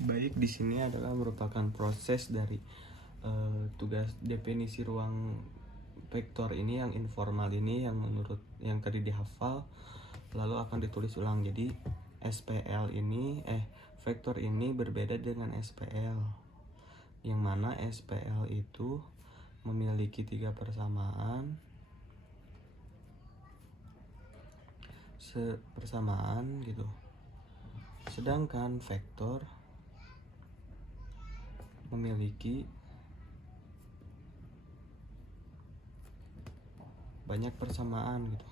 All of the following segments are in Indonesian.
Baik, di sini adalah merupakan proses dari tugas definisi ruang vektor ini yang informal ini yang menurut yang tadi dihafal lalu akan ditulis ulang. Jadi SPL ini vektor ini berbeda dengan SPL, yang mana SPL itu memiliki 3 persamaan gitu. Sedangkan vektor memiliki banyak persamaan gitu.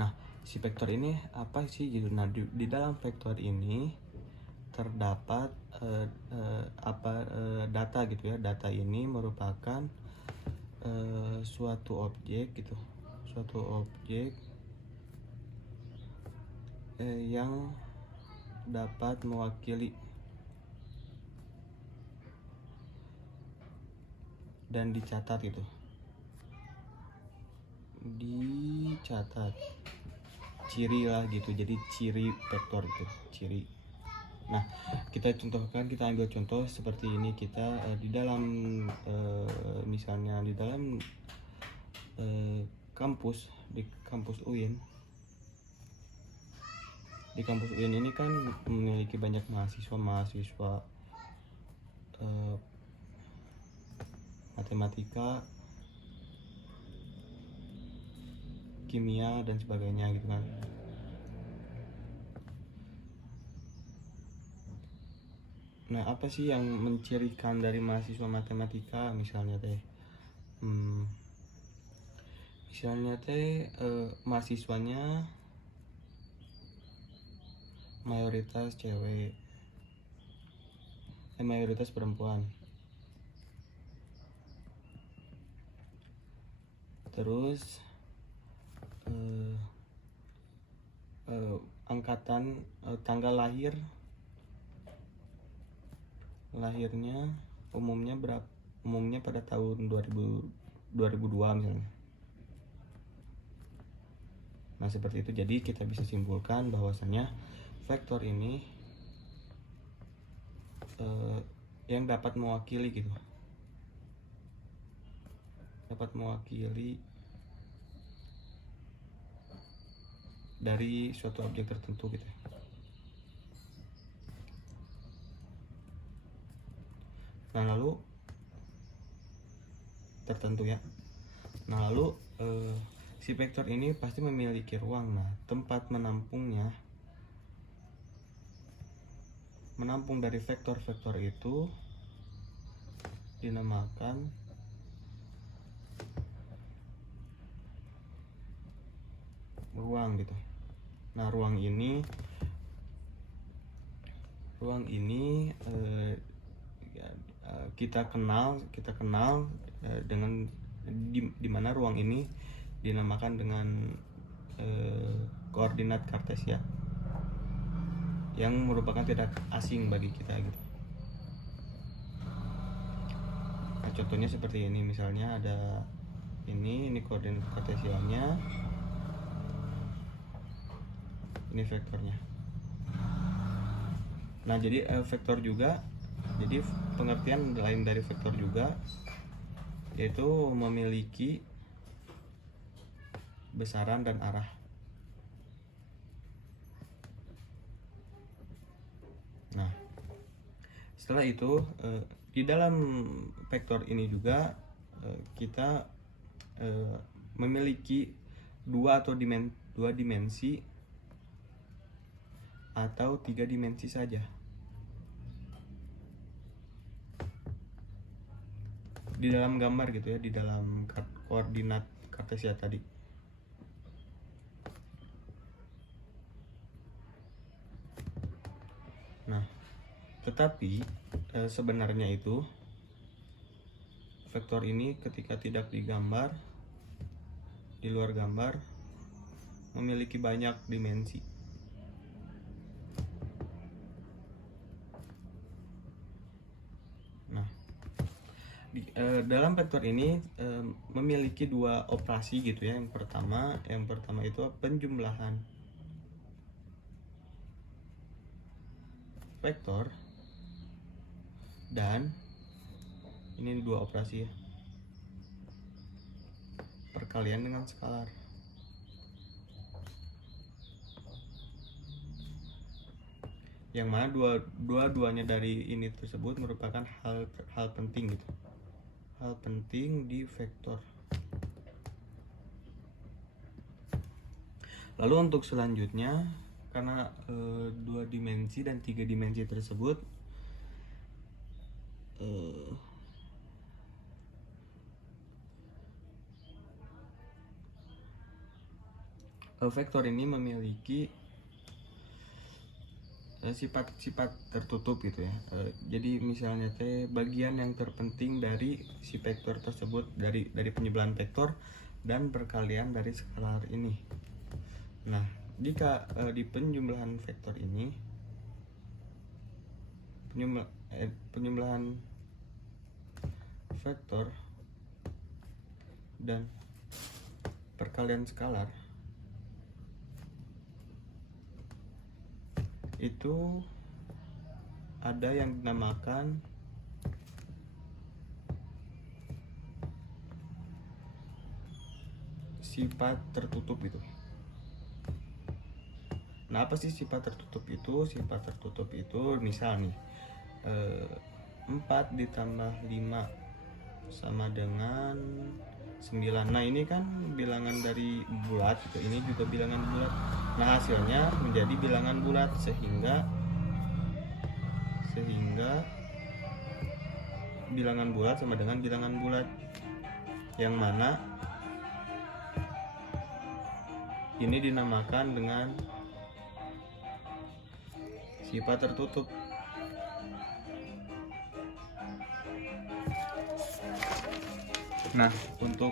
Nah, si vektor ini apa sih gitu? Nah, di dalam vektor ini terdapat data gitu ya. Data ini merupakan suatu objek gitu. Suatu objek yang dapat mewakili dan dicatat gitu. Dicatat ciri lah gitu. Jadi ciri vektor itu, ciri. Nah, kita ambil contoh seperti ini. Kita di dalam misalnya di dalam kampus, di kampus UIN. Di kampus UIN ini kan memiliki banyak mahasiswa matematika, kimia dan sebagainya gitu kan. Nah, apa sih yang mencirikan dari mahasiswa matematika misalnya teh? Mahasiswanya mayoritas cewek, mayoritas perempuan. Terus angkatan tanggal lahirnya umumnya pada tahun 2002 misalnya. Nah, seperti itu. Jadi kita bisa simpulkan bahwasannya vektor ini yang dapat mewakili gitu. Dapat mewakili dari suatu objek tertentu gitu. Nah, lalu tertentu ya. Nah, lalu si vektor ini pasti memiliki ruang. Nah, tempat menampung dari vektor-vektor itu dinamakan ruang gitu. Nah, ruang ini kita kenal dengan di mana ruang ini dinamakan dengan koordinat kartesia yang merupakan tidak asing bagi kita gitu. Nah, contohnya seperti ini, misalnya ada ini koordinat kartesianya, ini vektornya. Nah, jadi vektor juga, jadi pengertian lain dari vektor juga yaitu memiliki besaran dan arah. Nah, setelah itu di dalam vektor ini juga kita memiliki dua dimensi atau 3 dimensi saja. Di dalam gambar gitu ya, di dalam koordinat kartesia tadi. Nah, tetapi sebenarnya itu vektor ini ketika tidak digambar, di luar gambar, memiliki banyak dimensi. Nah, dalam vektor ini memiliki dua operasi gitu ya. Yang pertama itu penjumlahan. vektor dan ini dua operasi ya, perkalian dengan skalar. Yang mana dua-duanya dari ini tersebut merupakan hal penting gitu. Hal penting di vektor. Lalu untuk selanjutnya, karena 2 dimensi dan 3 dimensi tersebut vektor ini memiliki sifat-sifat tertutup gitu ya. Jadi misalnya bagian yang terpenting dari si vektor tersebut dari penjumlahan vektor dan perkalian dari skalar ini. Nah, jika di penjumlahan vektor ini penjumlahan vektor dan perkalian skalar itu ada yang dinamakan sifat tertutup itu. Nah, apa sih sifat tertutup itu? Sifat tertutup itu misal nih 4 ditambah 5 sama dengan 9. Nah, ini kan bilangan dari bulat gitu. Ini juga bilangan bulat. Nah, hasilnya menjadi bilangan bulat sehingga bilangan bulat sama dengan bilangan bulat, yang mana ini dinamakan dengan sifat tertutup. Nah, untuk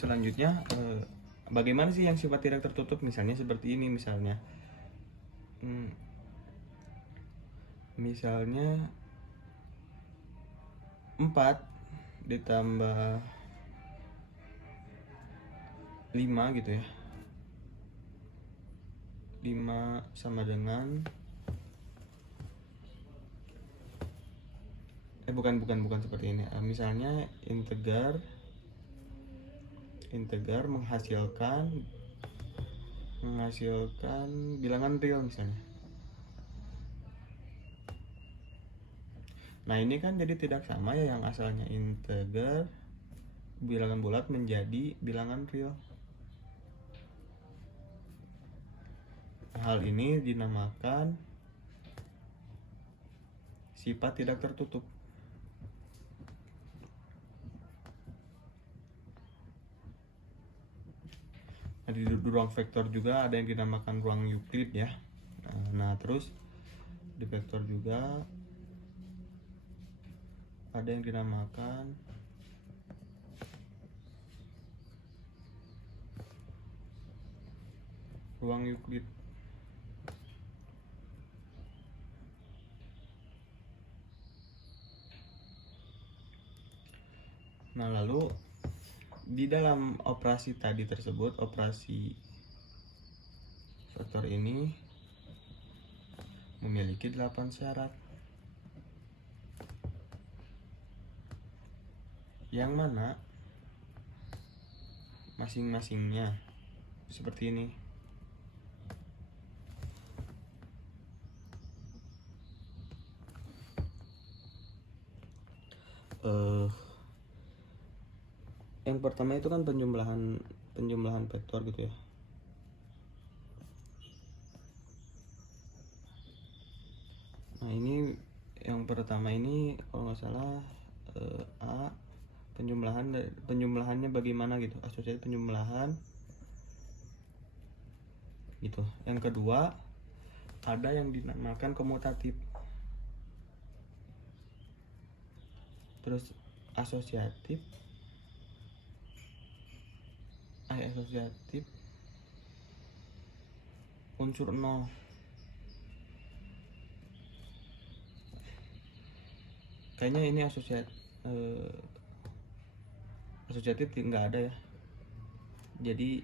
selanjutnya bagaimana sih yang sifat tidak tertutup? Misalnya seperti ini, misalnya 4 ditambah 5 gitu ya. 5 sama dengan bukan seperti ini. Misalnya integer menghasilkan bilangan real misalnya. Nah, ini kan jadi tidak sama ya, yang asalnya integer bilangan bulat menjadi bilangan real. Hal ini dinamakan sifat tidak tertutup. Nah, di ruang vektor juga ada yang dinamakan ruang Euclid ya. Nah, terus di vektor juga ada yang dinamakan ruang Euclid. Nah, lalu di dalam operasi tadi tersebut, operasi vektor ini memiliki 8 syarat, yang mana masing-masingnya seperti ini. Yang pertama itu kan penjumlahan vektor gitu ya. Nah, ini yang pertama ini kalau nggak salah A, penjumlahannya bagaimana gitu, asosiasi penjumlahan gitu. Yang kedua ada yang dinamakan komutatif, terus asosiatif unsur 0. Kayaknya ini asosiatif nggak ada ya. Jadi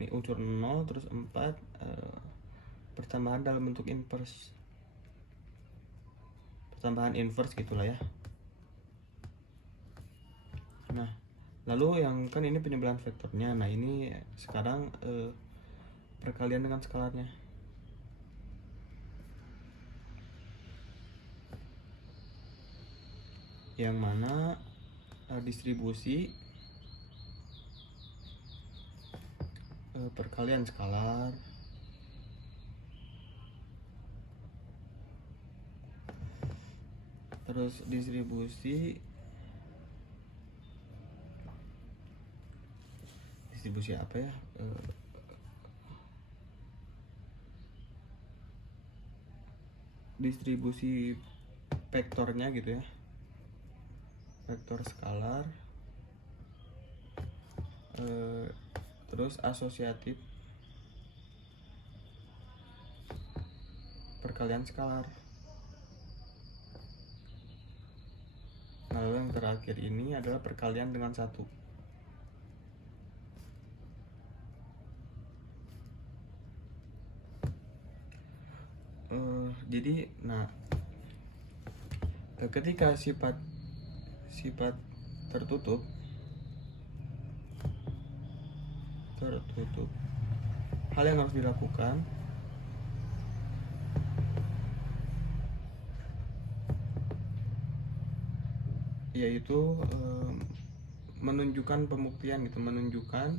ini unsur 0 terus 4 pertambahan dalam bentuk inverse, pertambahan inverse gitulah ya. Nah, lalu yang kan ini penyebelahan vektornya. Nah, ini sekarang perkalian dengan skalarnya. Yang mana distribusi perkalian skalar terus distribusi apa ya, distribusi vektornya gitu ya, vektor skalar terus asosiatif perkalian skalar. Lalu yang terakhir ini adalah perkalian dengan satu. Jadi, nah, ketika sifat tertutup, hal yang harus dilakukan yaitu menunjukkan pembuktian gitu, menunjukkan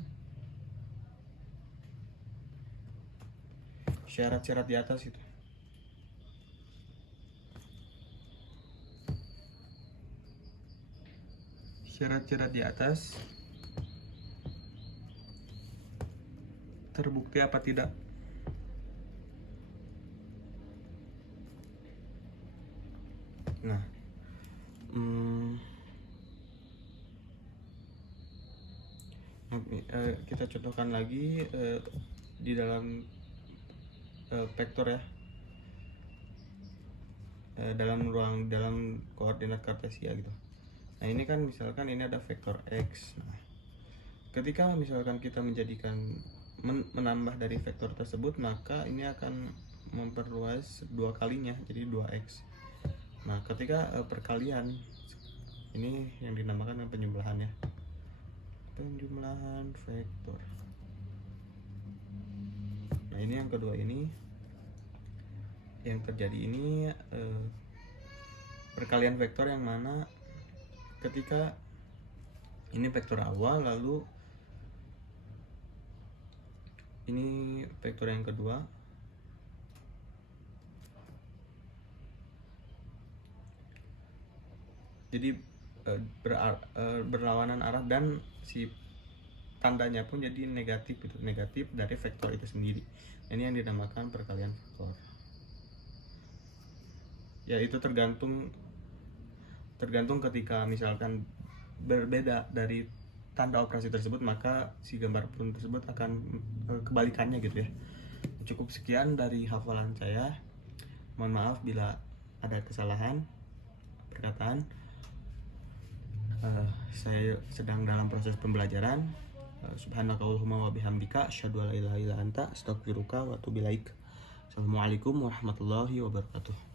syarat-syarat di atas itu. Syarat-syarat di atas terbukti apa tidak. Nah, kita contohkan lagi di dalam vektor ya, dalam koordinat kartesia gitu. Nah, ini kan misalkan ini ada vektor x. Nah, ketika misalkan kita menjadikan menambah dari vektor tersebut, maka ini akan memperluas dua kalinya jadi 2x. Nah, ketika perkalian, ini yang dinamakan dengan penjumlahan ya, penjumlahan vektor. Nah, ini yang kedua, ini yang terjadi ini perkalian vektor yang mana ketika ini vektor awal, lalu ini vektor yang kedua. Jadi berlawanan arah dan si tandanya pun jadi negatif gitu, negatif dari vektor itu sendiri. Ini yang dinamakan perkalian vektor. Ya, itu tergantung ketika misalkan berbeda dari tanda operasi tersebut, maka si gambar pun tersebut akan kebalikannya gitu ya. Cukup sekian dari hafalan saya. Mohon maaf bila ada kesalahan perkataan. Saya sedang dalam proses pembelajaran. Subhanakallahumma wa bihamdika asyhadu an la ilaha illa anta astaghfiruka wa atubu ilaik. Assalamualaikum warahmatullahi wabarakatuh.